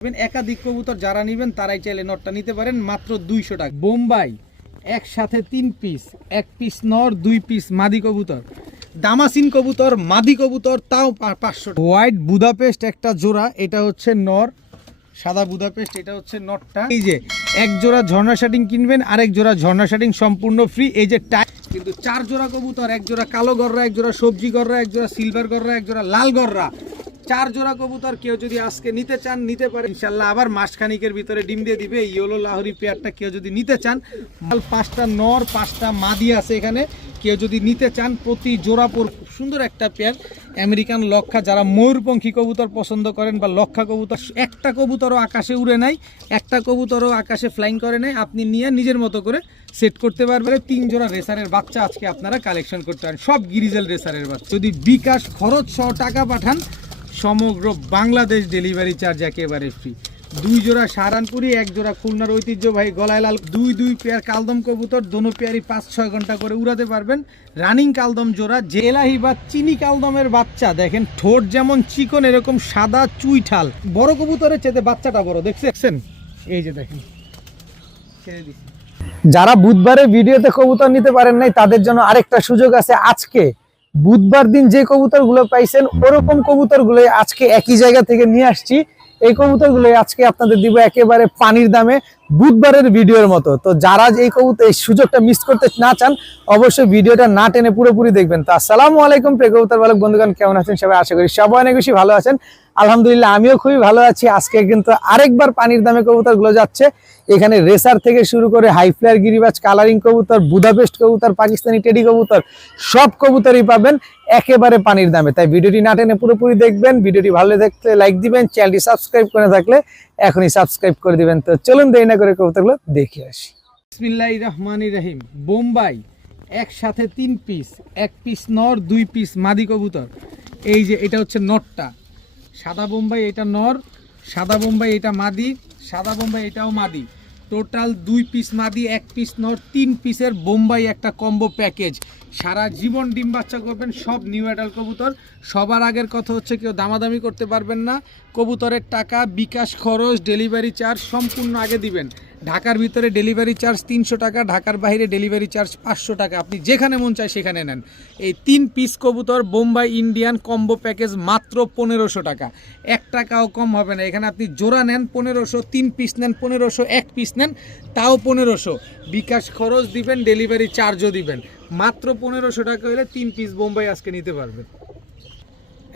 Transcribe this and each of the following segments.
একাধিক কবুতর যারা নেবেন তারাই চাইলে নটটা নিতে পারেন মাত্র 200 টাকা। বোম্বাই একসাথে 3 পিস, 1 পিস নর 2 পিস মাদি কবুতর, দামাসিন কবুতর মাদি কবুতর তাও 500 টাকা। হোয়াইট বুদাপেস্ট একটা জোড়া, এটা হচ্ছে নর, সাদা বুদাপেস্ট এটা হচ্ছে নটটা। এই যে এক জোড়া ঝর্ণা শাটিং কিনবেন, আরেক জোড়া ঝর্ণা শাটিং সম্পূর্ণ ফ্রি। এই যে কিন্তু 4 জোড়া কবুতর, এক জোড়া কালো গররা, এক জোড়া সবজি গররা, এক জোড়া সিলভার গররা, এক জোড়া লাল গররা, 4 জোড়া কবুতর কেউ যদি আজকে নিতে চান নিতে পারে ইনশাল্লাহ। আবার মাসখানিকের ভিতরে ডিম দিয়ে দিবে। ইয়েলো লাহোরি পেয়ারটা কেউ যদি নিতে চান, 5টা নর 5টা মাদি আছে এখানে। কেউ যদি নিতে চান প্রতি জোড়া পর খুব সুন্দর একটা পেয়ার আমেরিকান লক্ষা। যারা ময়ূরপঙ্খী কবুতর পছন্দ করেন বা লক্ষা কবুতর, একটা কবুতরও আকাশে উড়ে নাই, একটা কবুতরও আকাশে ফ্লাইং করে নাই, আপনি নিয়ে নিজের মতো করে সেট করতে পারবেন। 3 জোড়া রেসারের বাচ্চা আজকে আপনারা কালেকশন করতে পারেন, সব গিরিজেল রেসারের বাচ্চা। যদি বিকাশ খরচ সহ টাকা পাঠান, সমগ্র বাংলাদেশ ডেলিভারি চার্জ একেবারে ফ্রি। 2 জোড়া সাহারানপুরি, 1 জোড়া খুলনার ঐতিহ্যবাহী গলায় লাল, 2 পেয়ার কালদম কবুতর, দোনো পেয়ারই 5-6 ঘন্টা করে উড়াতে পারবেন। রানিং কালদম জোড়া, জেলাহি বা চিনি কালদমের বাচ্চা। দেখেন ঠোঁট যেমন চিকন, এরকম সাদা চুইঠাল। বড় কবুতরের চেয়ে বাচ্চাটা বড়, দেখছেন? এই যে দেখেন, ছেড়ে দিচ্ছি। যারা বুধবারে ভিডিওতে কবুতর নিতে পারেন নাই তাদের জন্য আরেকটা সুযোগ আছে। আজকে বুধবার দিন যে কবুতরগুলো পাইছেন ওরকম কবুতরগুলো আজকে একই জায়গা থেকে নিয়ে আসছি। এই কবুতরগুলো আজকে আপনাদের দিব একেবারে পানির দামে, বুধবারের ভিডিওর মতো। তো যারা এই সুযোগটা মিস করতে না চান, অবশ্যই ভিডিওটা না টেনে পুরোপুরি দেখবেন। তো আসসালামু আলাইকুম প্রিয় কবুতর পালক বন্ধুগণ, কেমন আছেন সবাই? আশা করি সবাই অনেক বেশি ভালো আছেন। আলহামদুলিল্লাহ আমিও খুবই ভালো আছি। আজকে কিন্তু আরেকবার পানির দামে কবুতরগুলো যাচ্ছে। এখানে রেসার থেকে শুরু করে হাই ফ্লায়ার, গিরিবাজ, কালারিং কবুতর, বুদাপেস্ট কবুতর, পাকিস্তানি টেডি কবুতর, সব কবুতরই পাবেন একেবারে পানির দামে। তাই ভিডিওটি না টেনে পুরোপুরি দেখবেন। ভিডিওটি ভালো দেখলে লাইক দিবেন, চ্যানেলটি সাবস্ক্রাইব করে থাকলে এখনই সাবস্ক্রাইব করে দিবেন। তো চলুন দেরি না করে কবুতরগুলো দেখে আসি। বিসমিল্লাহির রহমানির রহিম। বোম্বাই একসাথে 3 পিস, 1 পিস নর 2 পিস মাদি কবুতর। এই যে এটা হচ্ছে নরটা, সাদা বোম্বাই এটা নর, সাদা বোম্বাই এটা মাদি, সাদা বোম্বাই এটাও মাদি। টোটাল 2 পিস মাদি, 1 পিস নর, 3 পিসের বোম্বাই একটা কম্বো প্যাকেজ। সারা জীবন ডিম বাচ্চা করবেন, সব নিউ অ্যাডাল্ট কবুতর। সবার আগের কথা হচ্ছে কেউ দামাদামি করতে পারবেন না। কবুতরের টাকা, বিকাশ খরচ, ডেলিভারি চার্জ সম্পূর্ণ আগে দিবেন। ঢাকার ভিতরে ডেলিভারি চার্জ 300 টাকা, ঢাকার বাইরে ডেলিভারি চার্জ 500 টাকা। আপনি যেখানে মন চায় সেখানে নেন। এই 3 পিস কবুতর বোম্বাই ইন্ডিয়ান কম্বো প্যাকেজ মাত্র 1500 টাকা, 1 টাকাও কম হবে না। এখানে আপনি জোড়া নেন 1500, 3 পিস নেন 1500, 1 পিস নেন তাও 1500। বিকাশ খরচ দিবেন, ডেলিভারি চার্জও দিবেন। মাত্র 1500 টাকা হলে 3 পিস বোম্বাই আজকে নিতে পারবেন।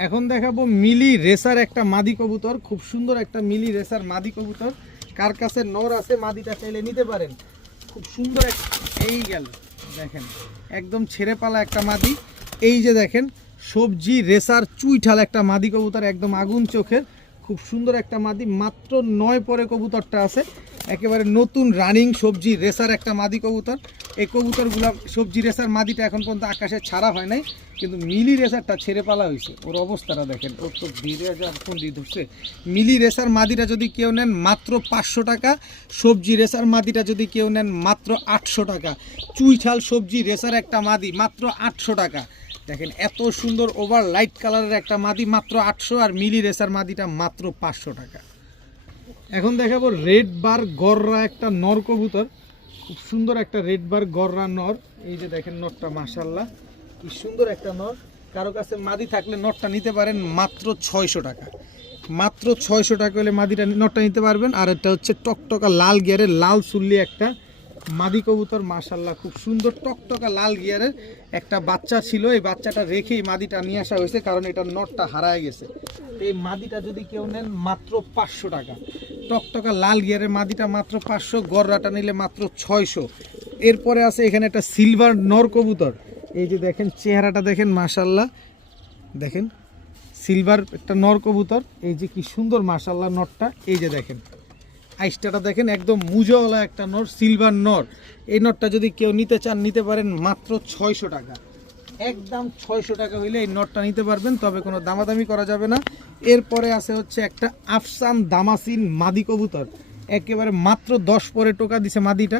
এখন দেখাবো মিলি রেসার একটা মাদি কবুতর, খুব সুন্দর একটা মিলি রেসার মাদি কবুতর। কার কাছে নর আছে মাদিটা চাইলে নিতে পারেন। খুব সুন্দর এই গেল দেখেন, একদম ছেড়ে পালা একটা মাদি। এই যে দেখেন সবজি রেসার চুইঠাল একটা মাদি কবুতর, একদম আগুন চোখের, খুব সুন্দর একটা মাদি। মাত্র 9 পরে কবুতরটা আছে, একেবারে নতুন রানিং সবজি রেসার একটা মাদি কবুতর। এই কবুতরগুলো সবজি রেসার মাদিটা এখন পর্যন্ত আকাশে ছাড়া হয় নাই, কিন্তু মিলি রেসারটা ছেড়ে পালা হয়েছে। ওর অবস্থাটা দেখেন, ওর তো ধীরে ফোন দিয়ে ধরছে। মিলি রেসার মাদিটা যদি কেউ নেন মাত্র 500 টাকা, সবজি রেসার মাদিটা যদি কেউ নেন মাত্র 800 টাকা। চুইঠাল সবজি রেসার একটা মাদি মাত্র 800 টাকা। দেখেন এত সুন্দর ওভার লাইট কালারের একটা মাদি মাত্র 800, আর মিলি রেসার মাদিটা মাত্র 500 টাকা। এখন দেখাবো রেড বার গররা একটা নর কবুতর, খুব সুন্দর একটা রেড বার গররা নর। এই যে দেখেন নরটা, মাশাআল্লাহ কি সুন্দর একটা নর। কারো কাছে মাদি থাকলে নরটা নিতে পারেন মাত্র 600 টাকা। মাত্র 600 টাকা হলে মাদিটা নরটা নিতে পারবেন। আর এটা হচ্ছে টকটকা লাল গিয়ারের লাল সুল্লি একটা মাদি কবুতর, মাশাআল্লাহ খুব সুন্দর টকটকা লাল গিয়ারের একটা বাচ্চা ছিল। এই বাচ্চাটা রেখেই মাদিটা নিয়ে আসা হয়েছে, কারণ এটা নটটা হারায় গেছে। এই মাদিটা যদি কেউ নেন মাত্র 500 টাকা। টকটকা লাল গিয়ারের মাদিটা মাত্র 500, গররাটা নিলে মাত্র 600। এরপরে আছে এখানে একটা সিলভার নর কবুতর। এই যে দেখেন চেহারাটা দেখেন, মাশাআল্লাহ দেখেন সিলভার একটা নর কবুতর। এই যে কি সুন্দর মাশাআল্লাহ নরটা। এই যে দেখেন আইসটাটা দেখেন, একদম মুজওয়ালা একটা নর, সিলভার নর। এই নরটা যদি কেউ নিতে চান নিতে পারেন মাত্র 600 টাকা। একদম 600 টাকা হইলে এই নটটা নিতে পারবেন, তবে কোনো দামাদামি করা যাবে না। এরপরে আছে হচ্ছে একটা আফসান দামাসিন মাদি কবুতর, একেবারে মাত্র 10 পরে টোকা দিছে মাদিটা,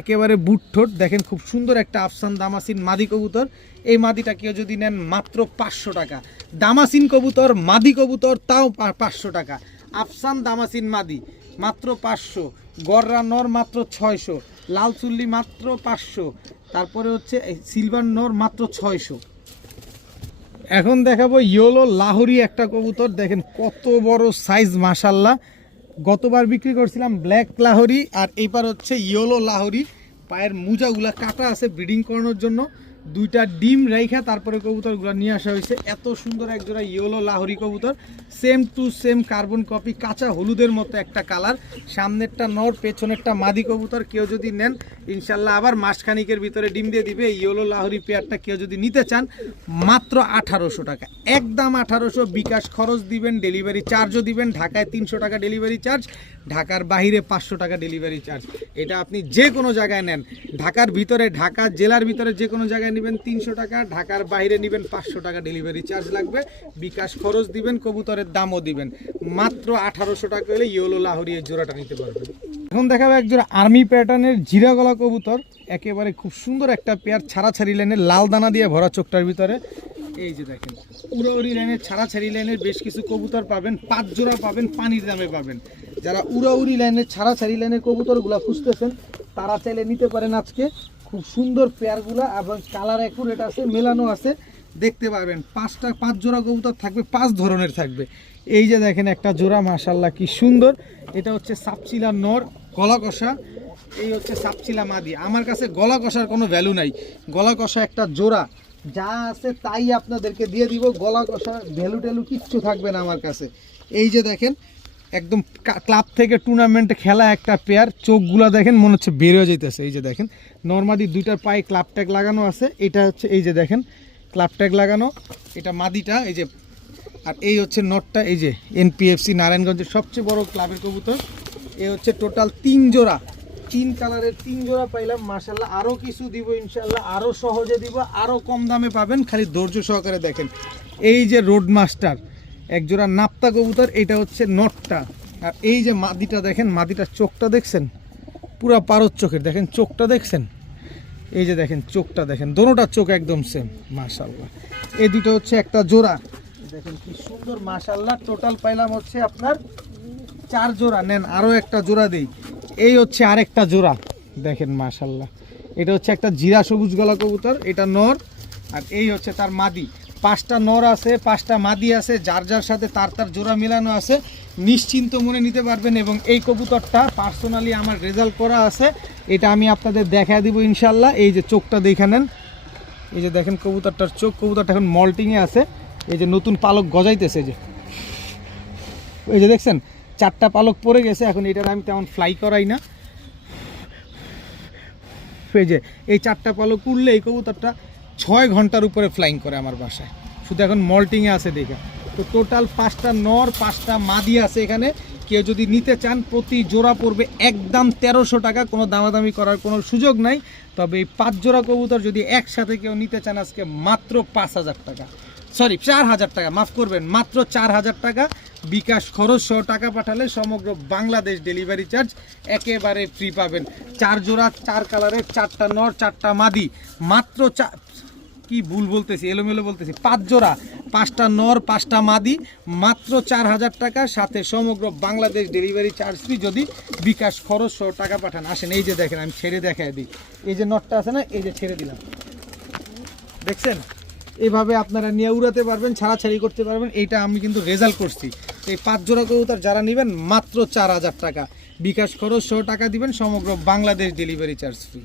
একেবারে বুট ঠোঁট। দেখেন খুব সুন্দর একটা আফসান দামাসিন মাদি কবুতর। এই মাদিটা কেউ যদি নেন মাত্র 500 টাকা। দামাসিন কবুতর মাদি কবুতর তাও 500 টাকা। আফসান দামাসিন মাদি মাত্র 500, গররা নর মাত্র 600, লাল চুল্লি মাত্র 500, তারপরে হচ্ছে সিলভার নর মাত্র 600। এখন দেখাবো ইয়েলো লাহোরি একটা কবুতর, দেখেন কত বড় সাইজ মাশাল্লাহ। গতবার বিক্রি করছিলাম ব্ল্যাক লাহোরি, আর এইবার হচ্ছে ইয়েলো লাহোরি। পায়ের মোজাগুলা কাটা আছে ব্রিডিং করানোর জন্য, দুইটা ডিম রাইখা তারপরে কবুতরগুলো নিয়ে আসা হয়েছে। এত সুন্দর একজোড়া ইয়েলো লাহোরি কবুতর, same to same carbon copy, কাঁচা হলুদের মতো একটা কালার। সামনেরটা নর, পেছনেরটা মাদি কবুতর। কেউ যদি নেন ইনশাল্লাহ আবার মাসখানিকের ভিতরে ডিম দিয়ে দিবে। ইয়েলো লাহোরি পেয়ারটা কেউ যদি নিতে চান মাত্র 1800 টাকা, একদম 1800। বিকাশ খরচ দিবেন, ডেলিভারি চার্জও দিবেন। ঢাকায় 300 টাকা ডেলিভারি চার্জ, ঢাকার বাইরে 500 টাকা ডেলিভারি চার্জ। এটা আপনি যে কোনো জায়গায় নেন, ঢাকার ভিতরে, ঢাকা জেলার ভিতরে যে কোনো জায়গায় নেবেন 300 টাকা, ঢাকার বাইরে নেবেন 500 টাকা ডেলিভারি চার্জ লাগবে। বিকাশ খরচ দিবেন, কবুতরের দামও দিবেন। মাত্র 1800 টাকা হলে ইয়েলো লাহোরি এর জোড়াটা নিতে পারবেন। এখন দেখাবো একজোড়া আর্মি প্যাটার্নের জিরা গলা কবুতর, একেবারে খুব সুন্দর একটা পেয়ার, ছাড়াছাড়ি লাইনের লাল দানা দিয়ে ভরা চোখটার ভিতরে। এই যে দেখেন উড়াউড়ি লাইনের, ছাড়াছাড়ি লাইনের বেশ কিছু কবুতর পাবেন, 5 জোড়া পাবেন, পানির দামে পাবেন। যারা উড়াউড়ি লাইনের, ছাড়াছাড়ি লাইনের কবুতরগুলো খুঁজতেছেন তারা চাইলে নিতে পারেন আজকে। খুব সুন্দর পেয়ারগুলা এবং কালার অ্যাকুরেট আছে, মেলানো আছে, দেখতে পারবেন। 5 জোড়া কবুতর থাকবে, 5 ধরনের থাকবে। এই যে দেখেন একটা জোড়া মাশাল্লাহ কি সুন্দর, এটা হচ্ছে সাপচিলা নর, গলা কষা। এই হচ্ছে সাপচিলা মাদি। আমার কাছে গলা কষার কোনো ভ্যালু নাই, গলা কষা একটা জোড়া, যা আছে তাই আপনাদেরকে দিয়ে দিব। গলা কষা ভ্যালু ট্যালু কিচ্ছু থাকবে না আমার কাছে। এই যে দেখেন একদম ক্লাব থেকে টুর্নামেন্টে খেলা একটা পেয়ার, চোখগুলা দেখেন মনে হচ্ছে বের হয়ে যেতেছে। এই যে দেখেন নর্মাদি দুইটার পায়ে ক্লাব ট্যাগ লাগানো আছে। এটা হচ্ছে এই যে দেখেন ক্লাব ট্যাগ লাগানো, এটা মাদিটা। এই যে, আর এই হচ্ছে নটটা। এই যে এনপিএফসি নারায়ণগঞ্জের সবচেয়ে বড় ক্লাবের কবুতর। এই হচ্ছে টোটাল 3 জোড়া, 3 কালারের 3 জোড়া পাইলাম মাশাল্লাহ। আরও কিছু দিব ইনশাল্লাহ, আরও সহজে দিব, আরও কম দামে পাবেন, খালি ধৈর্য সহকারে দেখেন। এই যে রোড মাস্টার একজোড়া নাপ্তা কবুতর, এটা হচ্ছে নটটা। আর এই যে মাদিটা দেখেন, মাদিটার চোখটা দেখছেন পুরা পারদ চোখের, দেখেন চোখটা দেখছেন। এই যে দেখেন চোখটা দেখেন, দোনোটার চোখ একদম সেম মাশাল্লাহ। এই দুটো হচ্ছে একটা জোড়া, দেখেন কি সুন্দর মাশাল্লাহ। টোটাল পাইলাম হচ্ছে আপনার 4 জোড়া। নেন আরও একটা জোড়া দেই। এই হচ্ছে আরেকটা জোড়া, দেখেন মাশাল্লাহ। এটা হচ্ছে একটা জিরা সবুজ গলা কবুতর, এটা নর। আর এই হচ্ছে তার মাদি। 5টা নর আছে, 5টা মাদি আছে, যার যার সাথে তার তার জোড়া মেলানো আছে। নিশ্চিন্ত মনে নিতে পারবেন। এবং এই কবুতরটা পার্সোনালি আমার রেজাল্ট করা আছে, এটা আমি আপনাদের দেখা দিব ইনশাল্লাহ। এই যে চোখটা দেখে নেন, এই যে দেখেন কবুতরটার চোখ। কবুতরটা এখন মল্টিংয়ে আছে, এই যে নতুন পালক গজাইতেছে। এই যে দেখছেন 4টা পালক পড়ে গেছে। এখন এটার আমি তেমন ফ্লাই করাই না। এই যে এই 4টা পালক উড়লে এই কবুতরটা 6 ঘন্টার উপরে ফ্লাইং করে আমার বাসায়, শুধু এখন মল্টিংয়ে আছে দেখে। তো টোটাল 5টা নর, 5টা মাদি আছে এখানে। কেউ যদি নিতে চান প্রতি জোড়া পড়বে একদম 1300 টাকা, কোনো দামাদামি করার কোনো সুযোগ নাই। তবে এই 5 জোড়া কবুতর যদি একসাথে কেউ নিতে চান আজকে মাত্র 5000 টাকা, সরি 4000 টাকা, মাফ করবেন, মাত্র 4000 টাকা। বিকাশ খরচ সহ টাকা পাঠালে সমগ্র বাংলাদেশ ডেলিভারি চার্জ একেবারে ফ্রি পাবেন। 4 জোড়া, 4 কালারের, 4টা নর, 4টা মাদি, মাত্র কি ভুল বলতেছি, এলোমেলো বলতেছি, 5 জোড়া, 5টা নর, 5টা মাদি, মাত্র 4000 টাকা। সাথে সমগ্র বাংলাদেশ ডেলিভারি চার্জ ফ্রি যদি বিকাশ খরচ সহ টাকা পাঠান। আসেন এই যে দেখেন, আমি ছেড়ে দেখাই দিই। এই যে নটটা আছে না, এই যে ছেড়ে দিলাম, দেখছেন। এইভাবে আপনারা নিয়ে উড়াতে পারবেন, ছাড়াছাড়ি করতে পারবেন। এইটা আমি কিন্তু রেজাল্ট করছি। এই 5 জোড়া কবুতর যারা নেবেন মাত্র 4000 টাকা, বিকাশ খরচ সহ টাকা দিবেন, সমগ্র বাংলাদেশ ডেলিভারি চার্জ ফ্রি।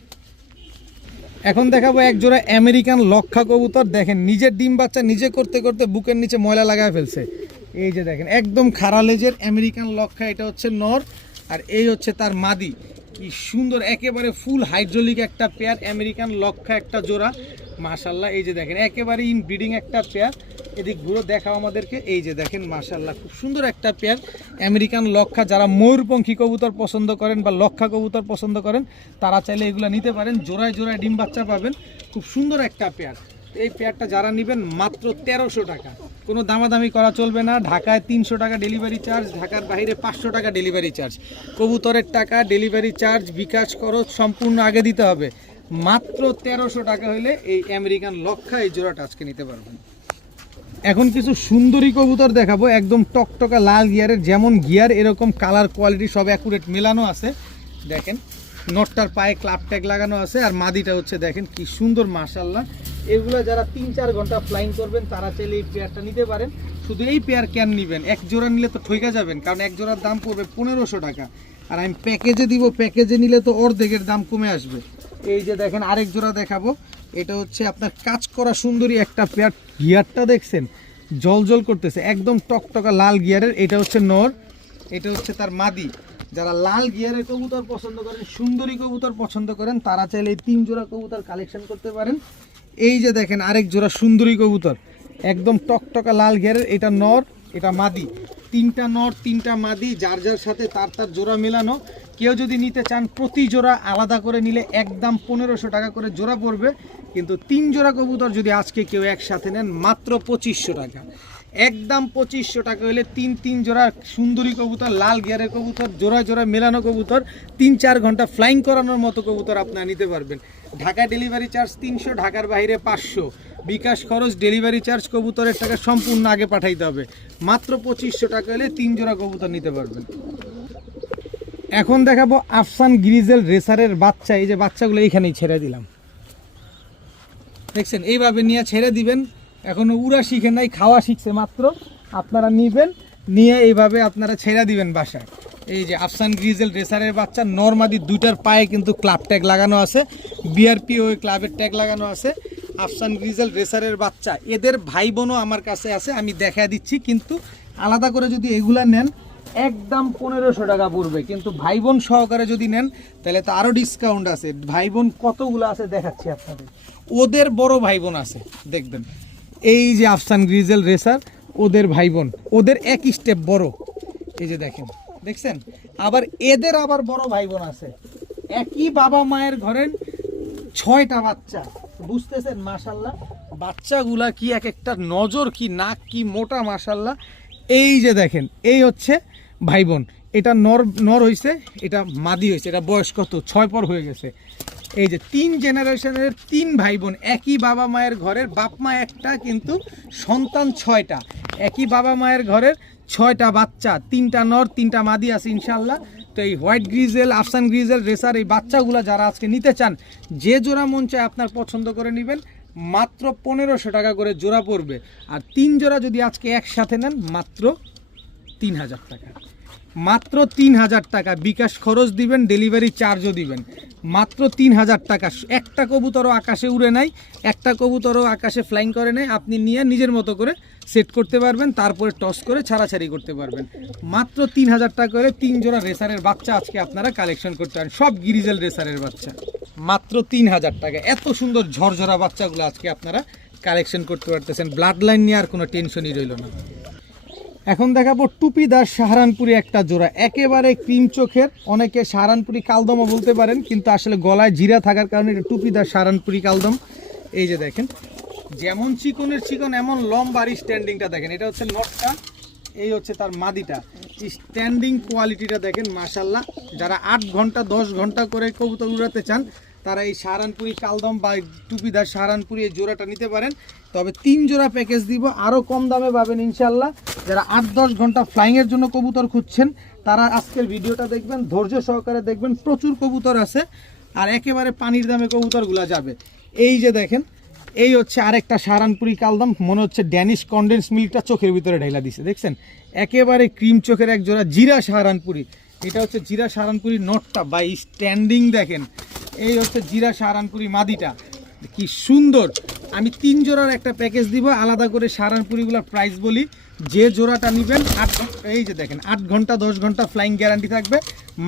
এখন দেখাবো এক জোড়া আমেরিকান লক্ষা কবুতর। দেখেন নিজের ডিম বাচ্চা নিজে করতে করতে বুকের নিচে ময়লা লাগায় ফেলছে। এই যে দেখেন একদম খাড়া লেজের আমেরিকান লক্ষা, এটা হচ্ছে নর। আর এই হচ্ছে তার মাদি। কি সুন্দর, একেবারে ফুল হাইড্রোলিক একটা পেয়ার, আমেরিকান লক্ষা একটা জোড়া মাশাল্লাহ। এই যে দেখেন একেবারে ইন ব্রিডিং একটা পেয়ার। এদিক ঘুরে দেখাও আমাদেরকে। এই যে দেখেন মাশাল্লাহ খুব সুন্দর একটা পেয়ার আমেরিকান লক্ষা। যারা ময়ূরপঙ্খী কবুতর পছন্দ করেন বা লক্ষা কবুতর পছন্দ করেন তারা চাইলে এগুলো নিতে পারেন। জোড়ায় জোড়ায় ডিম বাচ্চা পাবেন, খুব সুন্দর একটা পেয়ার। এই পেয়ারটা যারা নেবেন মাত্র 1300 টাকা, কোনো দামাদামি করা চলবে না। ঢাকায় 300 টাকা ডেলিভারি চার্জ, ঢাকার বাইরে 500 টাকা ডেলিভারি চার্জ। কবুতরের টাকা, ডেলিভারি চার্জ, বিকাশ খরচ সম্পূর্ণ আগে দিতে হবে। মাত্র 1300 টাকা হলে এই আমেরিকান লক্ষা এই জোড়াটা আজকে নিতে পারবেন। এখন কিছু সুন্দরী কবুতর দেখাবো, একদম টকটকা লাল গিয়ারের, যেমন গিয়ার এরকম কালার কোয়ালিটি সব অ্যাকুরেট মেলানো আছে। দেখেন নটটার পায়ে ক্লাব ট্যাগ লাগানো আছে, আর মাদিটা হচ্ছে দেখেন কি সুন্দর মাশাআল্লাহ। এগুলো যারা 3-4 ঘন্টা ফ্লাইং করবেন তারা চাইলে এই পেয়ারটা নিতে পারেন। শুধু এই পেয়ার কেন নেবেন, এক জোড়া নিলে তো ঠইকা যাবেন, কারণ এক জোড়ার দাম পড়বে 1500 টাকা, আর আমি প্যাকেজে দিব, প্যাকেজে নিলে তো অর্ধেকের দাম কমে আসবে। এই যে দেখেন আরেক জোড়া দেখাবো, এটা হচ্ছে আপনার কাজ করা সুন্দরী একটা পেয়ার। গিয়ারটা দেখছেন জল করতেছে, একদম টকটকা লাল গিয়ারের। এটা হচ্ছে নর, এটা হচ্ছে তার মাদি। যারা লাল গিয়ারের কবুতর পছন্দ করেন, সুন্দরী কবুতর পছন্দ করেন, তারা চাইলে এই 3 জোড়া কবুতর কালেকশন করতে পারেন। এই যে দেখেন আরেক জোড়া সুন্দরী কবুতর, একদম টকটকা লাল গিয়ারের। এটা নর, এটা মাদি। 3টা নর 3টা মাদি, যার যার সাথে তার জোড়া মেলানো। কেউ যদি নিতে চান প্রতি জোড়া আলাদা করে নিলে একদম 1500 টাকা করে জোড়া পড়বে, কিন্তু 3 জোড়া কবুতর যদি আজকে কেউ একসাথে নেন মাত্র 2500 টাকা। একদম 2500 টাকা হলে 3 জোড়া সুন্দরী কবুতর, লাল গিয়ারের কবুতর, জোড়া জোড়া মেলানো কবুতর, 3-4 ঘন্টা ফ্লাইং করানোর মতো কবুতর আপনারা নিতে পারবেন। ঢাকা ডেলিভারি চার্জ 300, ঢাকার বাইরে 500, বিকাশ খরচ, ডেলিভারি চার্জ কবুতরের টাকা সম্পূর্ণ আগে পাঠাইতে হবে। মাত্র 2500 টাকা হলে 3 জোড়া কবুতর নিতে পারবেন। এখন দেখাবো আফসান গ্রিজেল রেসারের বাচ্চা। এই যে বাচ্চাগুলো এইখানেই ছেড়ে দিলাম, দেখছেন এইভাবে নিয়ে ছেড়ে দিবেন। এখনো উড়া শিখে নাই, খাওয়া শিখছে মাত্র। আপনারা নিবেন, নিয়ে এইভাবে আপনারা ছেড়ে দিবেন বাসায়। এই যে আফসান গ্রিজেল রেসারের বাচ্চা, নরমাদি, দুইটার পায়ে কিন্তু ক্লাব ট্যাগ লাগানো আছে, বিআরপি ওই ক্লাবের ট্যাগ লাগানো আছে। আফসান গ্রিজেল রেসারের বাচ্চা, এদের ভাই বোনও আমার কাছে আছে, আমি দেখা দিচ্ছি। কিন্তু আলাদা করে যদি এগুলা নেন একদম 1500 টাকা পড়বে, কিন্তু ভাই বোন সহকারে যদি নেন তাহলে তো আরও ডিসকাউন্ট আছে। ভাই বোন কতগুলো আছে দেখাচ্ছি আপনাদের, ওদের বড় ভাই বোন আছে দেখবেন। এই যে আফসান গ্রিজেল রেসার, ওদের ভাই বোন, ওদের এক স্টেপ বড়। এই যে দেখেন, দেখছেন, আবার এদের আবার বড় ভাই বোন আছে। একই বাবা মায়ের ঘরের 6টা বাচ্চা, বুঝতেছেন মাশাল্লাহ। বাচ্চাগুলা কি এক একটা নজর, কি নাক, কি মোটা মাশাল্লাহ। এই যে দেখেন, এই হচ্ছে ভাই বোন। এটা নর হয়েছে, এটা মাদি হয়েছে। এটা বয়স কত, 6 পর হয়ে গেছে। এই যে 3 জেনারেশনের 3 ভাই বোন, একই বাবা মায়ের ঘরের, বাপ মা একটা কিন্তু সন্তান 6টা। একই বাবা মায়ের ঘরের 6টা বাচ্চা, 3টা নর 3টা মাদি আছে ইনশাল্লাহ। তো এই হোয়াইট গ্রিজেল, আফসান গ্রিজেল রেসার এই বাচ্চাগুলো যারা আজকে নিতে চান, যে জোড়া মন চায় আপনার পছন্দ করে নেবেন। মাত্র 1500 টাকা করে জোড়া পড়বে, আর 3 জোড়া যদি আজকে একসাথে নেন মাত্র 3000 টাকা। মাত্র 3000 টাকা বিকাশ খরচ দিবেন, ডেলিভারি চার্জও দিবেন। মাত্র 3000 টাকা। একটা কবুতরও আকাশে উড়ে নাই, একটা কবুতরও আকাশে ফ্লাইং করে নাই। আপনি নিয়ে নিজের মতো করে সেট করতে পারবেন, তারপরে টস করে ছাড়াছাড়ি করতে পারবেন। মাত্র 3000 টাকা করে 3 জোড়া রেসারের বাচ্চা আজকে আপনারা কালেকশন করতে পারেন, সব গ্রিজেল রেসারের বাচ্চা। মাত্র 3000 টাকা। এত সুন্দর ঝরঝরা বাচ্চাগুলো আজকে আপনারা কালেকশন করতে পারতেছেন। ব্লাড লাইন নিয়ে আর কোনো টেনশনই রইল না। এখন দেখাবো টুপিদার সাহারানপুরি একটা জোড়া, একেবারে ক্রিম চোখের। অনেকে সাহারানপুরি কালদমও বলতে পারেন, কিন্তু আসলে গলায় জিরা থাকার কারণে এটা টুপিদার সাহারানপুরি কালদম। এই যে দেখেন, যেমন চিকনের চিকন এমন লম্বা, আর স্ট্যান্ডিংটা দেখেন। এটা হচ্ছে নটটা, এই হচ্ছে তার মাদিটা। স্ট্যান্ডিং কোয়ালিটিটা দেখেন মাশাল্লাহ। যারা 8 ঘন্টা 10 ঘন্টা করে কবুতর উড়াতে চান, তারা এই সাহারানপুরি কালদম বা টুপিদার সাহারানপুরি এই জোড়াটা নিতে পারেন। তবে 3 জোড়া প্যাকেজ দিব, আরও কম দামে পাবেন ইনশাল্লাহ। যারা 8-10 ঘন্টা ফ্লাইংয়ের জন্য কবুতর খুঁজছেন, তারা আজকের ভিডিওটা দেখবেন, ধৈর্য সহকারে দেখবেন। প্রচুর কবুতর আছে, আর একেবারে পানির দামে কবুতরগুলো যাবে। এই যে দেখেন, এই হচ্ছে আরেকটা সাহারানপুরি কালদম। মনে হচ্ছে ড্যানিশ কনডেন্স মিল্কটা চোখের ভিতরে ঢাইলা দিছে, দেখছেন। একেবারে ক্রিম চোখের এক জোড়া জিরা সাহারানপুরি। এটা হচ্ছে জিরা সাহারানপুরি নটটা, বা স্ট্যান্ডিং দেখেন। এই হচ্ছে জিরা সাহারানপুরি মাদিটা, কি সুন্দর। আমি 3 জোড়ার একটা প্যাকেজ দিব, আলাদা করে সাহারানপুরিগুলোর প্রাইস বলি। যে জোড়াটা নেবেন এই যে দেখেন 8 ঘন্টা 10 ঘন্টা ফ্লাইং গ্যারান্টি থাকবে।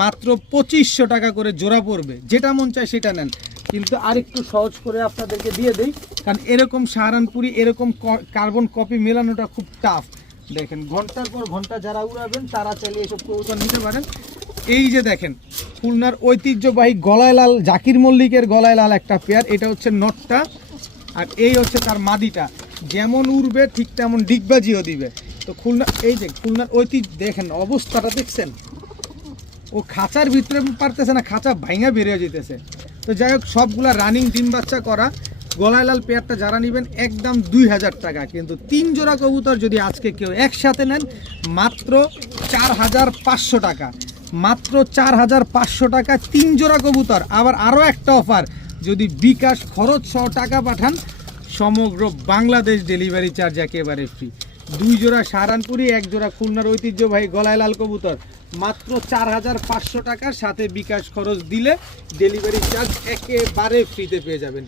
মাত্র 2500 টাকা করে জোড়া পড়বে, যেটা মন চায় সেটা নেন। কিন্তু আরেকটু সহজ করে আপনাদেরকে দিয়ে দেই, কারণ এরকম সাহারানপুরি, এরকম কার্বন কপি মেলানোটা খুব টাফ। দেখেন ঘন্টার পর ঘন্টা যারা উড়াবেন তারা চাইলে এসব কবুতর নিতে পারেন। এই যে দেখেন খুলনার ঐতিহ্যবাহী গলায় লাল, জাকির মল্লিকের গলায় লাল একটা পেয়ার। এটা হচ্ছে নটটা, আর এই হচ্ছে তার মাদিটা। যেমন উড়বে ঠিক তেমন ডিগবাজিও দিবে। তো খুলনা, এই যে খুলনার ঐতিহ্য দেখেন, অবস্থাটা দেখছেন। ও খাঁচার ভিতরে পারতেছে না, খাঁচা ভাঙা বেরিয়ে যেতেছে। তো যাই হোক, সবগুলা রানিং ডিম বাচ্চা করা, গলায় লাল পেয়ারটা যারা নেবেন একদম 2000 টাকা, কিন্তু 3 জোড়া কবুতর যদি আজকে কেউ একসাথে নেন মাত্র 4500 টাকা, মাত্র 4500 টাকা 3 জোড়া কবুতর। আবার আরও একটা অফার, যদি বিকাশ খরচ সহ টাকা পাঠান সমগ্র বাংলাদেশ ডেলিভারি চার্জ একেবারে ফ্রি। 2 জোড়া সাহারানপুরি, 1 জোড়া খুলনার ঐতিহ্যবাহী গলায় লাল কবুতর মাত্র 4500 টাকা, সাথে বিকাশ খরচ দিলে ডেলিভারি চার্জ একেবারে ফ্রিতে পেয়ে যাবেন।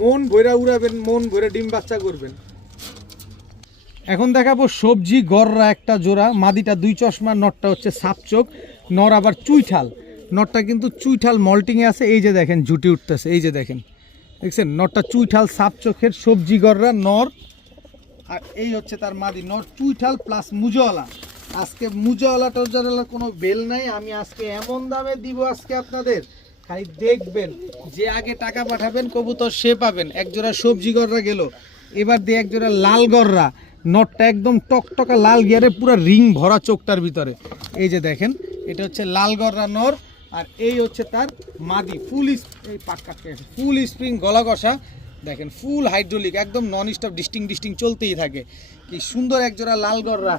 মন ভৈরা উড়াবেন, মন ভৈরা ডিম বাচ্চা করবেন। এখন দেখাবো সবজি গররা একটা জোড়া, মাদিটা 2 চশমা, নটটা হচ্ছে সাপ চোখ, নর আবার চুইঠাল। নটটা কিন্তু চুইঠাল মল্টিংয়ে আছে, এই যে দেখেন ঝুটি উঠতেছে, এই যে দেখেন, দেখছেন নটটা চুইঠাল সাপ চোখের সবজি গররা নর। আর এই হচ্ছে তার মাদি, নর চুইঠাল প্লাস মুজওয়ালা। আজকে মুজওয়ালা টজাওয়ালা কোনো বেল নাই, আমি আজকে এমন দামে দিব আজকে আপনাদের, খালি দেখবেন। যে আগে টাকা পাঠাবেন কবুতর সে পাবেন। এক জোড়া সবজি গররা গেল, এবার দিয়ে এক জোড়া লাল গররা। নটটা একদম টকটকা লাল গিয়ারে, পুরো রিং ভরা চোখটার ভিতরে, এই যে দেখেন এটা হচ্ছে লাল গররা নর। আর এই হচ্ছে তার মাদি, ফুল স্প্রিং গলা কষা, দেখেন ফুল হাইড্রোলিক, একদম নন স্টপ ডিস্টিং চলতেই থাকে। কি সুন্দর এক জোড়া লাল গররা,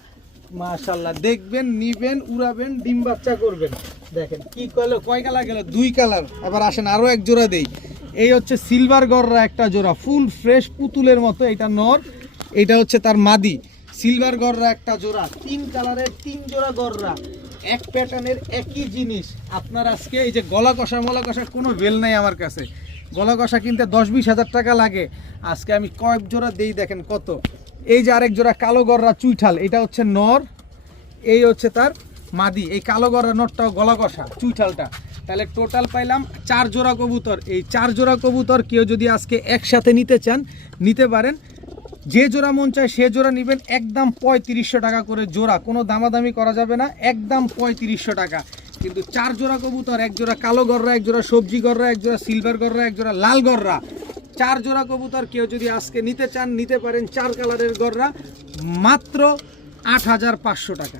মাশাআল্লাহ। দেখবেন, নিবেন, উড়াবেন, ডিম বাচ্চা করবেন। দেখেন কি কয়লো, কয় কালার গেল, 2 কালার। আবার আসেন আরও এক জোড়া দেই, এই হচ্ছে সিলভার গররা একটা জোড়া, ফুল ফ্রেশ পুতুলের মতো, এটা নর, এটা হচ্ছে তার মাদি। সিলভার গররা একটা জোড়া, 3 কালারের 3 জোড়া গররা, এক প্যাটার্নের একই জিনিস। আপনার আজকে এই যে গলা কষা মলা কষা কোনো বেল নাই আমার কাছে, গলা কষা কিনতে 10-20 হাজার টাকা লাগে, আজকে আমি কয়েক জোড়া দেই, দেখেন কত। এই যে আরেক জোড়া কালো গররা চুইঠাল, এটা হচ্ছে নর, এই হচ্ছে তার মাদি। এই কালো গররা নরটাও গলা কষা, চুইঠালটা। তাহলে টোটাল পাইলাম 4 জোড়া কবুতর। এই 4 জোড়া কবুতর কেউ যদি আজকে একসাথে নিতে চান নিতে পারেন, যে জোড়া মন চায় সে জোড়া নেবেন, একদম 3500 টাকা করে জোড়া, কোনো দামাদামি করা যাবে না, একদম 3500 টাকা। কিন্তু 4 জোড়া কবুতর, 1 জোড়া কালো গররা, 1 জোড়া সবজি গররা, 1 জোড়া সিলভার গররা, 1 জোড়া লাল গররা, 4 জোড়া কবুতর কেউ যদি আজকে নিতে চান নিতে পারেন। 4 কালারের গররা মাত্র 8500 টাকা,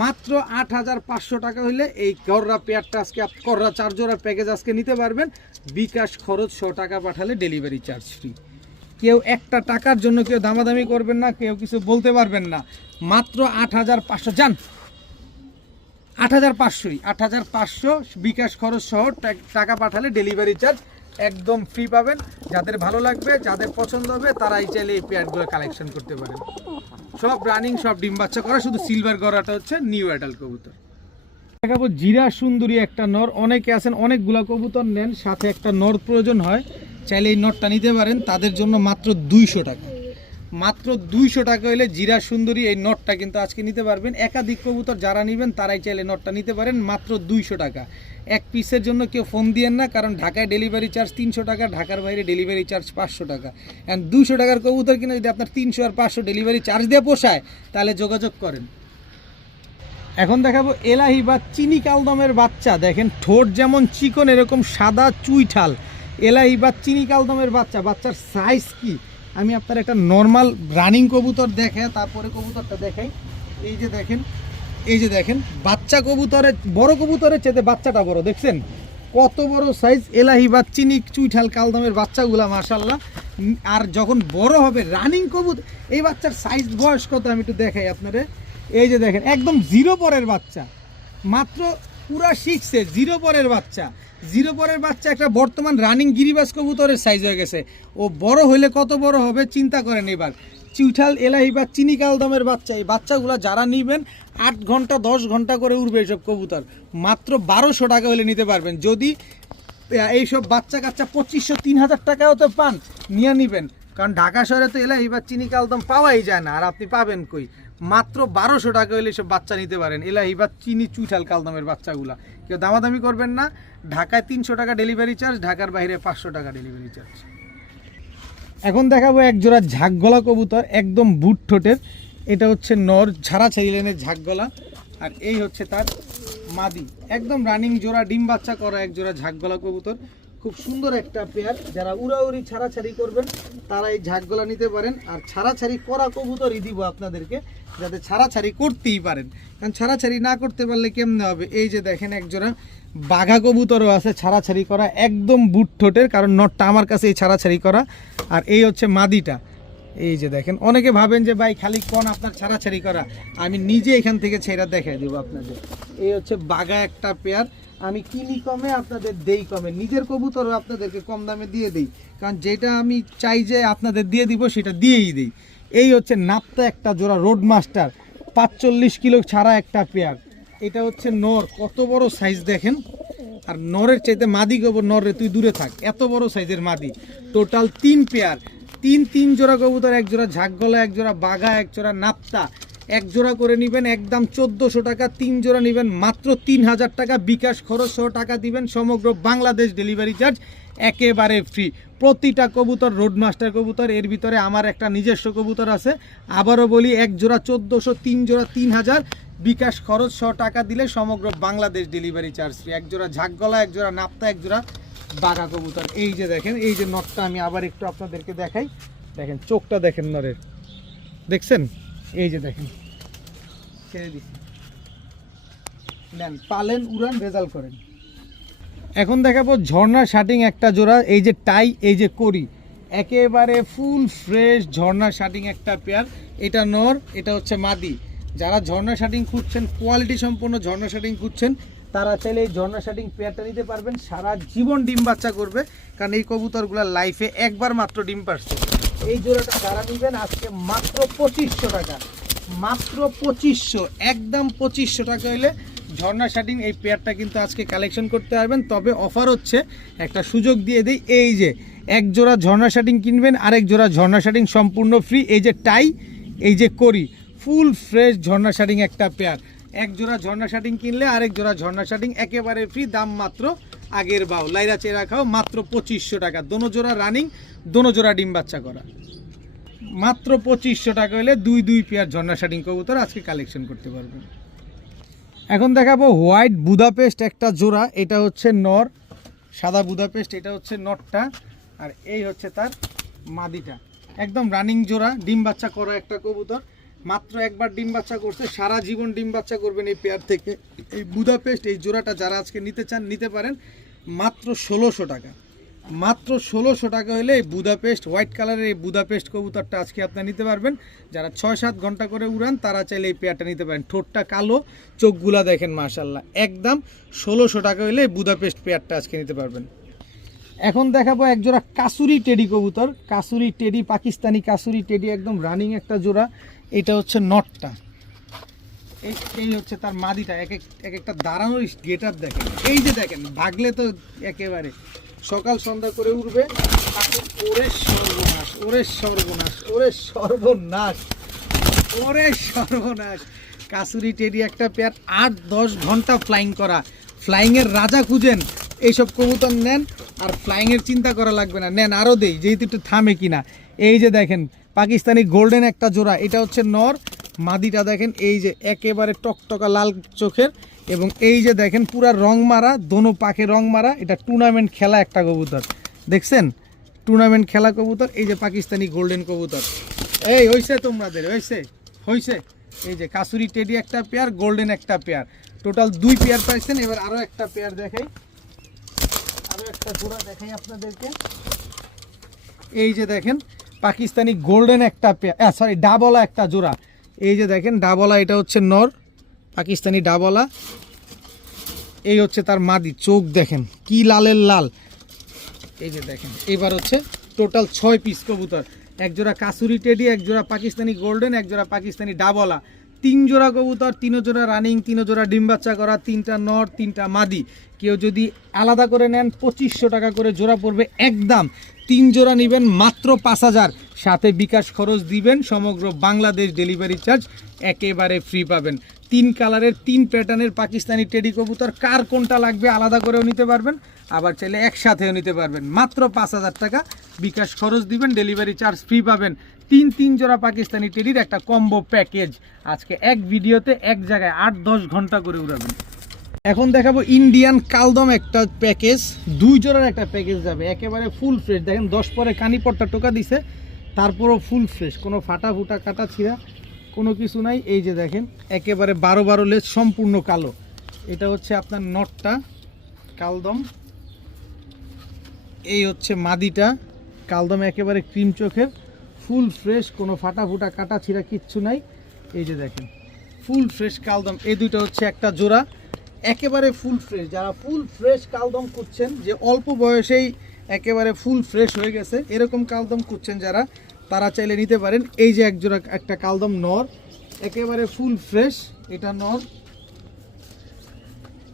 মাত্র 8500 টাকা হইলে এই গররা পেয়ারটা আজকে গররা 4 জোড়ার প্যাকেজ আজকে নিতে পারবেন। বিকাশ খরচ 100 টাকা পাঠালে ডেলিভারি চার্জ ফ্রি। কেউ একটা টাকার জন্য কেউ দামাদামি করবেন না, কেউ কিছু বলতে পারবেন না। মাত্র 8500, যান 8500, 8500 বিকাশ খরচ সহ টাকা পাঠালে ডেলিভারি চার্জ একদম ফ্রি পাবেন। যাদের ভালো লাগবে, যাদের পছন্দ হবে তারাই চাইলে এই পেয়ারগুলো কালেকশন করতে পারেন। সব রানিং, সব ডিম বাচ্চা করা, শুধু সিলভার গরাটা হচ্ছে নিউ অ্যাডাল্ট কবুতর। দেখাবো জিরা সুন্দরী একটা নর। অনেকে আছেন অনেকগুলা কবুতর নেন, সাথে একটা নর প্রয়োজন হয়, চাইলে এই নটটা নিতে পারেন। তাদের জন্য মাত্র 200 টাকা, মাত্র 200 টাকা হলে জিরা সুন্দরী এই নটটা কিন্তু আজকে নিতে পারবেন। একাধিক কবুতর যারা নেবেন তারাই চাইলে নটটা নিতে পারেন, মাত্র 200 টাকা। এক পিসের জন্য কেউ ফোন দিয়েন না, কারণ ঢাকায় ডেলিভারি চার্জ 300 টাকা, ঢাকার বাইরে ডেলিভারি চার্জ 500 টাকা। অ্যান্ড 200 টাকার কবুতর কিনে যদি আপনার 300 আর 500 ডেলিভারি চার্জ দিয়ে পোষায় তাহলে যোগাযোগ করেন। এখন দেখাবো এলাহি বা চিনি কালদমের বাচ্চা। দেখেন ঠোঁট যেমন চিকন এরকম সাদা চুইঠাল এলাহি বা চিনি কালদমের বাচ্চা। বাচ্চার সাইজ কি আমি আপনার একটা নর্মাল রানিং কবুতর দেখে তারপরে কবুতরটা দেখাই। এই যে দেখেন, এই যে দেখেন বাচ্চা কবুতরের, বড় কবুতরের চেয়ে বাচ্চাটা বড়, দেখছেন কত বড় সাইজ এলাহি বা চিনি চুইঠাল কালদমের বাচ্চাগুলা মাশাআল্লাহ। আর যখন বড় হবে রানিং কবুতর, এই বাচ্চার সাইজ বয়স কত আমি একটু দেখাই আপনাদের। এই যে দেখেন একদম 0 পরের বাচ্চা, মাত্র পুরা শিখছে 0 পরের বাচ্চা। 0 পরের বাচ্চা একটা বর্তমান রানিং গিরিবাজ কবুতরের সাইজ হয়ে গেছে। ও বড় হইলে কত বড় হবে চিন্তা করেন এবার। চুইঠাল এলাহি বা চিনি কালদমের বাচ্চা, এই বাচ্চাগুলো যারা নেবেন 8 ঘন্টা 10 ঘন্টা করে উড়বে এইসব কবুতর। মাত্র 1200 টাকা হলে নিতে পারবেন। যদি এইসব বাচ্চা কাচ্চা 2500-3000 টাকাও তো পান, নিয়ে নেবেন, কারণ ঢাকা শহরে তো এলাহি বা চিনি কালদম পাওয়াই যায় না। আর আপনি পাবেন কই? মাত্র 1200 টাকা হলে সব বাচ্চা নিতে পারেন, এলাহি বা চিনি চুইঠাল কালদমের বাচ্চাগুলা। কেউ দামাদামি করবেন না। ঢাকায় 300 টাকা ডেলিভারি চার্জ, ঢাকার বাইরে 500 টাকা ডেলিভারি চার্জ। এখন দেখাবো এক জোড়া ঝাঁকগলা কবুতর, একদম বুট ঠোঁটের। এটা হচ্ছে নর, ঝাড়া ছেড়িলেনের ঝাঁকগলা। আর এই হচ্ছে তার মাদি, একদম রানিং জোড়া, ডিম বাচ্চা করা এক জোড়া ঝাঁকগলা কবুতর। খুব সুন্দর একটা পেয়ার। যারা উড়াউড়ি ছাড়াছাড়ি করবেন তারা এই ঝাঁকগুলা নিতে পারেন। আর ছাড়াছাড়ি করা কবুতরই দিব আপনাদেরকে, যাতে ছাড়াছাড়ি করতেই পারেন, কারণ ছাড়াছাড়ি না করতে পারলে কেমনে হবে। এই যে দেখেন একজোড়া বাঘা কবুতরও আছে ছাড়াছাড়ি করা, একদম বুট ঠোঁটের, কারণ নটটা আমার কাছে এই ছাড়াছাড়ি করা। আর এই হচ্ছে মাদিটা। এই যে দেখেন, অনেকে ভাবেন যে ভাই খালি কোন আপনার ছাড়াছাড়ি করা, আমি নিজে এখান থেকে ছেড়া দেখাই দেবো আপনাদের। এই হচ্ছে বাঘা একটা পেয়ার, আমি কিনি কমে আপনাদের দেই কমে, নিজের কবুতরও আপনাদেরকে কম দামে দিয়ে দিই, কারণ যেটা আমি চাই যে আপনাদের দিয়ে দিব সেটা দিয়েই দিই। এই হচ্ছে নাপ্তা একটা জোড়া রোড মাস্টার, 45 কিলো ছাড়া একটা পেয়ার। এটা হচ্ছে নর, কত বড় সাইজ দেখেন। আর নরের চাইতে মাদি গোবর, নরে তুই দূরে থাক, এত বড় সাইজের মাদি। টোটাল 3 পেয়ার, তিন জোড়া কবুতর, এক জোড়া ঝাঁকগলা, এক জোড়া বাঘা, এক জোড়া নাপ্তা। এক জোড়া করে নেবেন একদম 1400 টাকা, 3 জোড়া নেবেন মাত্র 3000 টাকা। বিকাশ খরচ সহ টাকা দিবেন, সমগ্র বাংলাদেশ ডেলিভারি চার্জ একেবারে ফ্রি। প্রতিটা কবুতর রোড মাস্টার কবুতর, এর ভিতরে আমার একটা নিজস্ব কবুতর আছে। আবারও বলি, এক জোড়া 1400, 3 জোড়া 3000, বিকাশ খরচ সহ টাকা দিলে সমগ্র বাংলাদেশ ডেলিভারি চার্জ ফ্রি। এক জোড়া ঝাঁকগলা, এক জোড়া নাপ্তা, এক জোড়া বাঘা কবুতর। এই যে দেখেন, এই যে নটটা আমি আবার একটু আপনাদেরকে দেখাই, দেখেন চোখটা দেখেন নরের, দেখছেন? এই যে দেখেন, ছেড়ে দিচ্ছি, নেন পালেন, উড়ান, রেজাল্ট করেন। এখন দেখাবো ঝর্ণা শাটিং একটা জোড়া। এই যে টাই, এই যে করি, একেবারে ফুল ফ্রেশ ঝর্ণা শাটিং একটা পেয়ার। এটা নর, এটা হচ্ছে মাদি। যারা ঝর্ণা শাটিং খুঁজছেন, কোয়ালিটি সম্পন্ন ঝর্ণা শাটিং খুঁজছেন, তারা চাইলে এই ঝর্ণা শাটিং পেয়ারটা নিতে পারবেন। সারা জীবন ডিম বাচ্চা করবে, কারণ এই কবুতরগুলোর লাইফে একবার মাত্র ডিম পারছে। এই জোড়াটা যারা নেবেন আজকে মাত্র 2500 টাকা, মাত্র 2500, একদম 2500 টাকা হইলে ঝর্ণা শাটিং এই পেয়ারটা কিন্তু আজকে কালেকশন করতে পারবেন। তবে অফার হচ্ছে, একটা সুযোগ দিয়ে দিই, এই যে এক জোড়া ঝর্ণা শাটিং কিনবেন, আরেক জোড়া ঝর্ণা শাটিং সম্পূর্ণ ফ্রি। এই যে টাই, এই যে করি, ফুল ফ্রেশ ঝর্ণা শাটিং একটা পেয়ার। এক জোড়া ঝর্ণা শাটিং কিনলে আরেক জোড়া ঝর্ণা শাটিং একেবারে ফ্রি। দাম মাত্র আগের বাও, লাইরা চেরা খাও, মাত্র 2500 টাকা। দোনো জোড়া রানিং, দোনো জোড়া ডিম বাচ্চা করা, মাত্র 2500 টাকা হলে দুই পেয়ার ঝর্ণা শাটিং কবুতর আজকে কালেকশন করতে পারবেন। এখন দেখাবো হোয়াইট বুদাপেস্ট একটা জোড়া। এটা হচ্ছে নর, সাদা বুদাপেস্ট, এটা হচ্ছে নরটা, আর এই হচ্ছে তার মাদিটা। একদম রানিং জোড়া, ডিম বাচ্চা করা একটা কবুতর। মাত্র একবার ডিম বাচ্চা করছে, সারা জীবন ডিম বাচ্চা করবেন এই পেয়ার থেকে। এই বুদাপেস্ট এই জোড়াটা যারা আজকে নিতে চান নিতে পারেন, মাত্র 1600 টাকা। মাত্র 1600 টাকা হলে এই বুদাপেস্ট হোয়াইট কালারের এই বুদাপেস্ট কবুতরটা আজকে আপনারা নিতে পারবেন। যারা 6-7 ঘন্টা করে উড়ান তারা চাইলে এই পেয়ারটা নিতে পারেন। ঠোঁটটা কালো, চোখগুলা দেখেন মাশাল্লাহ। একদম 1600 টাকা হলে এই বুদাপেস্ট পেয়ারটা আজকে নিতে পারবেন। এখন দেখাবো এক জোড়া কাসুরি টেডি কবুতর, কাসুরি টেডি, পাকিস্তানি কাসুরি টেডি, একদম রানিং একটা জোড়া। এটা হচ্ছে নটটা, এই হচ্ছে তার মাদিটা। এক একটা দাঁড়ানোর গেটআপ দেখেন, এই যে দেখেন, ভাগলে তো একেবারে সকাল সন্ধ্যা করে উঠবে। ওরে সর্বনাশ, ওরে সর্বনাশ, ওরে সর্বনাশ, ওরে সর্বনাশ। কাসুরি টেডি একটা পেয়ার, 8-10 ঘন্টা ফ্লাইং করা। ফ্লাইংয়ের রাজা খুঁজেন, এইসব কবুতর নেন, আর ফ্লাইংয়ের চিন্তা করা লাগবে না। নেন আরও দেই, যেহেতু একটু থামে কিনা। এই যে দেখেন পাকিস্তানি গোল্ডেন একটা জোড়া, এটা হচ্ছে নর, মাদিটা দেখেন এই যে একেবারে টকটকা লাল চোখের, এবং এই যে দেখেন পুরা রং মারা, দোনো পাখে রং মারা। এটা টুর্নামেন্ট খেলা একটা কবুতর, দেখছেন? টুর্নামেন্ট খেলা কবুতর। এই যে পাকিস্তানি গোল্ডেন কবুতর, এই হয়েছে তোমাদের, হয়েছে। এই যে কাসুরি টেডি একটা পেয়ার, গোল্ডেন একটা পেয়ার, টোটাল 2 পেয়ার পাইছেন। এবার আরও একটা পেয়ার দেখাই, আরও একটা জোড়া দেখাই আপনাদেরকে। এই যে দেখেন পাকিস্তানি গোল্ডেন একটা পেয়ার, সরি ডাবলা একটা জোড়া। এই যে দেখেন ডাবলা, এটা হচ্ছে নর, পাকিস্তানি ডাবলা। এই হচ্ছে তার মাদি, চোখ দেখেন কি লালের লাল। এই যে দেখেন, এবার হচ্ছে টোটাল 6 পিস কবুতর। এক জোড়া কাসুরি টেডি, এক জোড়া পাকিস্তানি গোল্ডেন, এক জোড়া পাকিস্তানি ডাবলা। 3 জোড়া কবুতর, 3 জোড়া রানিং, 3 জোড়া ডিম বাচ্চা করা, 3টা নর, 3টা মাদি। কেউ যদি আলাদা করে নেন 2500 টাকা করে জোড়া পড়বে একদম। 3 জোড়া নেবেন মাত্র 5000, সাথে বিকাশ খরচ দিবেন, সমগ্র বাংলাদেশ ডেলিভারি চার্জ একেবারে ফ্রি পাবেন। 3 কালারের 3 প্যাটার্নের পাকিস্তানি টেডি কবুতর, কার কোনটা লাগবে আলাদা করেও নিতে পারবেন, আবার চাইলে একসাথেও নিতে পারবেন। মাত্র 5000 টাকা বিকাশ খরচ দিবেন, ডেলিভারি চার্জ ফ্রি পাবেন। 3 জোড়া পাকিস্তানি টেডির একটা কম্বো প্যাকেজ আজকে এক ভিডিওতে এক জায়গায় 8-10 ঘন্টা করে উড়াবেন। এখন দেখাবো ইন্ডিয়ান কালদম একটা প্যাকেজ, 2 জোড়ার একটা প্যাকেজ যাবে, একেবারে ফুল ফ্রেশ। দেখেন 10 পরে কানি পট্টা টোকা দিছে, তারপরও ফুল ফ্রেশ, কোনো ফাটা ফুটা কাটা ছিঁড়া কোনো কিছু নাই। এই যে দেখেন একেবারে 12 লেজ, সম্পূর্ণ কালো। এটা হচ্ছে আপনার নটটা কালদম, এই হচ্ছে মাদিটা কালদম, একেবারে ক্রিম চোখের, ফুল ফ্রেশ, কোনো ফাটা ফুটা কাটা ছিঁড়া কিচ্ছু নাই। এই যে দেখেন ফুল ফ্রেশ কালদম, এই দুইটা হচ্ছে একটা জোড়া, একেবারে ফুল ফ্রেশ। যারা ফুল ফ্রেশ কালদম খুঁজছেন, যে অল্প বয়সেই একেবারে ফুল ফ্রেশ হয়ে গেছে এরকম কালদম খুঁজছেন যারা, তারা চাইলে নিতে পারেন। এই যে এক জোড়া একটা কালদম নর, একেবারে ফুল ফ্রেশ, এটা নর।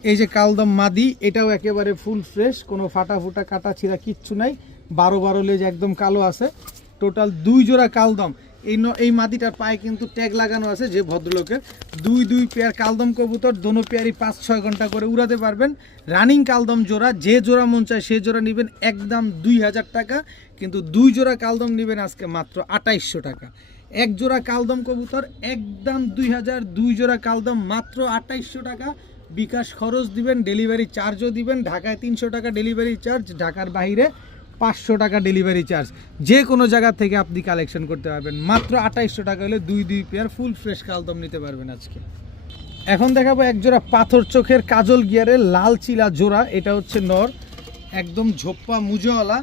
এই যে কালদম মাদি, এটাও একেবারে ফুল ফ্রেশ, কোনো ফাটা ফুটা কাটা ছিঁড়া কিচ্ছু নাই, 12 লেজ একদম কালো আছে। টোটাল 2 জোড়া কালদম। এই মাদিটার পায়ে কিন্তু ট্যাগ লাগানো আছে, যে ভদ্রলোকের 2 পেয়ার কালদম কবুতর, দোনো পেয়ারই 5-6 ঘন্টা করে উড়াতে পারবেন। রানিং কালদম জোড়া, যে জোড়া মন চায় সে জোড়া নেবেন একদম 2000 টাকা, কিন্তু 2 জোড়া কালদম নেবেন আজকে মাত্র 2800 টাকা। এক জোড়া কালদম কবুতর একদম 2000, 2 জোড়া কালদম মাত্র 2800 টাকা। বিকাশ খরচ দিবেন, ডেলিভারি চার্জও দিবেন। ঢাকায় 300 টাকা ডেলিভারি চার্জ, ঢাকার বাইরে 500 টাকা ডেলিভারি চার্জ। যে কোনো জায়গা থেকে আপনি কালেকশন করতে পারবেন। মাত্র 2800 টাকা হলে 2 পেয়ার ফুল ফ্রেশ কালদম নিতে পারবেন আজকে। এখন দেখাবো এক জোড়া পাথর চোখের কাজল গিয়ারের লাল চিলা জোড়া, এটা হচ্ছে নর, একদম ঝোপ্পা মুজোওয়ালা।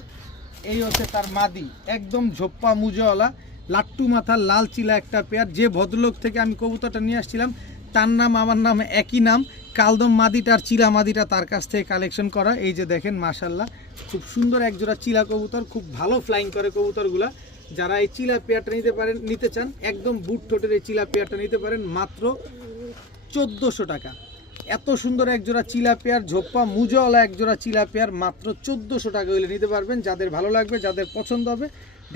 এই হচ্ছে তার মাদি, একদম ঝোপ্পা মুজোওয়ালা, লাট্টু মাথার লাল চিলা একটা পেয়ার। যে ভদ্রলোক থেকে আমি কবুতরটা নিয়ে আসছিলাম তার নাম আমার নাম একই নাম, কালদম মাদিটার চিলা মাদিটা তার কাছ থেকে কালেকশন করা। এই যে দেখেন মাশাল্লাহ, খুব সুন্দর একজোড়া চিলা কবুতর, খুব ভালো ফ্লাইং করে কবুতরগুলা। যারা এই চিলা পেয়ারটা নিতে চান, একদম বুট ঠোঁটের এই চিলা পেয়ারটা নিতে পারেন মাত্র 1400 টাকা। এত সুন্দর একজোড়া চিলা পেয়ার, ঝোপ্পা মুজোওয়ালা একজোড়া চিলা পেয়ার মাত্র 1400 টাকা হলে নিতে পারবেন। যাদের ভালো লাগবে, যাদের পছন্দ হবে,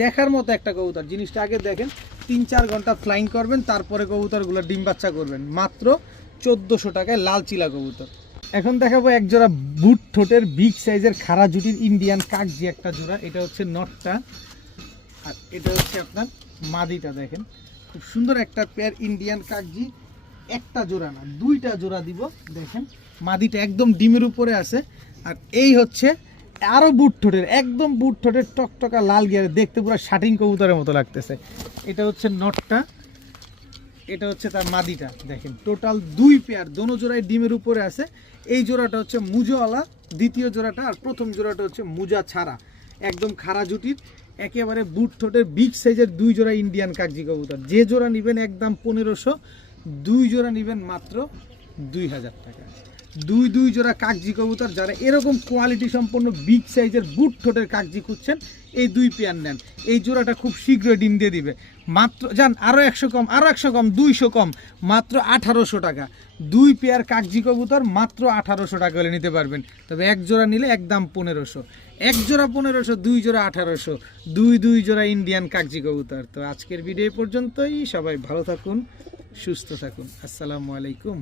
দেখার মতো একটা কবুতর, জিনিসটা আগে দেখেন, 3-4 ঘন্টা ফ্লাইং করবেন, তারপরে কবুতরগুলো ডিম বাচ্চা করবেন। মাত্র 1400 টাকায় লাল চিলা কবুতর। এখন দেখাবো এক জোড়া বুট ঠোঁটের বিগ সাইজের খাড়া জুটির ইন্ডিয়ান কাকজি একটা জোড়া, এটা হচ্ছে নটটা, আর এটা হচ্ছে আপনার মাদিটা। দেখেন খুব সুন্দর একটা পেয়ার ইন্ডিয়ান কাকজি, একটা জোড়া না 2টা জোড়া দিব। দেখেন মাদিটা একদম ডিমের উপরে আছে, আর এই হচ্ছে আরো বুট ঠোঁটের, একদম বুট ঠোঁটের টকটকা লাল গিয়ারে, দেখতে পুরো শাটিং কবুতরের মতো লাগতেছে। এটা হচ্ছে নটটা, এটা হচ্ছে তার মাদিটা। দেখেন টোটাল 2 পেয়ার, দোনো জোড়ায় ডিমের উপরে আছে। এই জোড়াটা হচ্ছে মুজোওয়ালা, দ্বিতীয় জোড়াটা, আর প্রথম জোড়াটা হচ্ছে মুজা ছাড়া, একদম খাড়া জুটির, একেবারে বুট ঠোঁটের বিগ সাইজের 2 জোড়া ইন্ডিয়ান কাকজি কবুতর। যে জোড়া নেবেন একদম 1500, 2 জোড়া নেবেন মাত্র 2000 টাকা। 2 জোড়া কাকজি কবুতর, যারা এরকম কোয়ালিটি সম্পন্ন বিগ সাইজের বুট ঠোঁটের কাকজি খুঁজছেন, এই 2 পেয়ার নেন। এই জোড়াটা খুব শীঘ্রই ডিম দিয়ে দিবে। মাত্র যান আরও 100 কম, আরও 100 কম, 200 কম, মাত্র 1800 টাকা। 2 পেয়ার কাকজি কবুতর মাত্র 1800 টাকা হলে নিতে পারবেন। তবে এক জোড়া নিলে একদম 1500, এক জোড়া 1500, 2 জোড়া 1800, 2 জোড়া ইন্ডিয়ান কাকজি কবুতর। তো আজকের ভিডিও পর্যন্তই, সবাই ভালো থাকুন, সুস্থ থাকুন, আসসালামু আলাইকুম।